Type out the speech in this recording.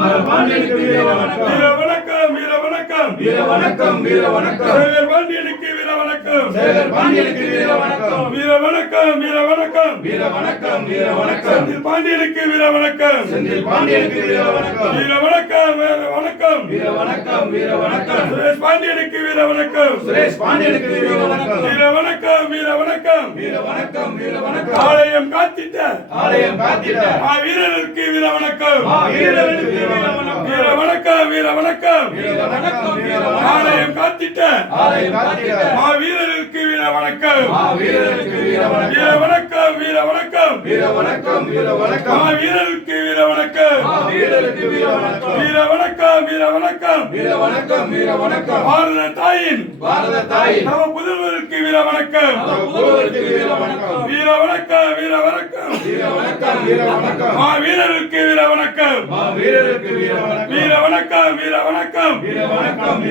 பாண்டியனுக்கு வீர வணக்கம் வீர வணக்கம் வீர வணக்கம் வீர வணக்கம் வீர வணக்கம் சேகர் பாண்டியனுக்கு வீர வணக்கம் சேகர் பாண்டியனுக்கு வீர வணக்கம் வீர வணக்கம் வீர வணக்கம் வீர வணக்கம் வீர வணக்கம் செந்தில் பாண்டியனுக்கு வீர வணக்கம் செந்தில் பாண்டியனுக்கு வீர வணக்கம் வீர வணக்கம் வீர வணக்கம் வீர வணக்கம் வீர வணக்கம் சுரேஷ் பாண்டியனுக்கு வீர வணக்கம் சுரேஷ் பாண்டியனுக்கு வீர வணக்கம் வீர வணக்கம் வீர வணக்கம் வீர வணக்கம் வீர வணக்கம் ஆலயம் காத்திட்ட ஆலயம் காத்திட வீரருக்கு வீர வணக்கம் வீரருக்கு வீர வணக்கம் வீர வணக்கம் வீர வணக்கம் வீர வணக்கம் வீர வணக்கம் ஆலயம் காத்திட்ட ஆலயம் காத்திட வீரருக்கு வீர வணக்கம் வீரருக்கு வீர வணக்கம் வீர வணக்கம் வீர வணக்கம் வீர வணக்கம் வீர வணக்கம் வீரருக்கு வீர வணக்கம் வீரருக்கு வீர வணக்கம் வீர வணக்கம் வீர வணக்கம் வீர வணக்கம் வீர வணக்கம் பாரத தாயின் நவ புதல்வருக்கு வீர வணக்கம் புதல்வருக்கு வீர வணக்கம் வீர வணக்கம் வீர வணக்கம் வீர வணக்கம் வீர வணக்கம் வீரருக்கு வீர வணக்கம் வீரருக்கு வீர வணக்கம் வீர வணக்கம் வீர வணக்கம் வீர வணக்கம்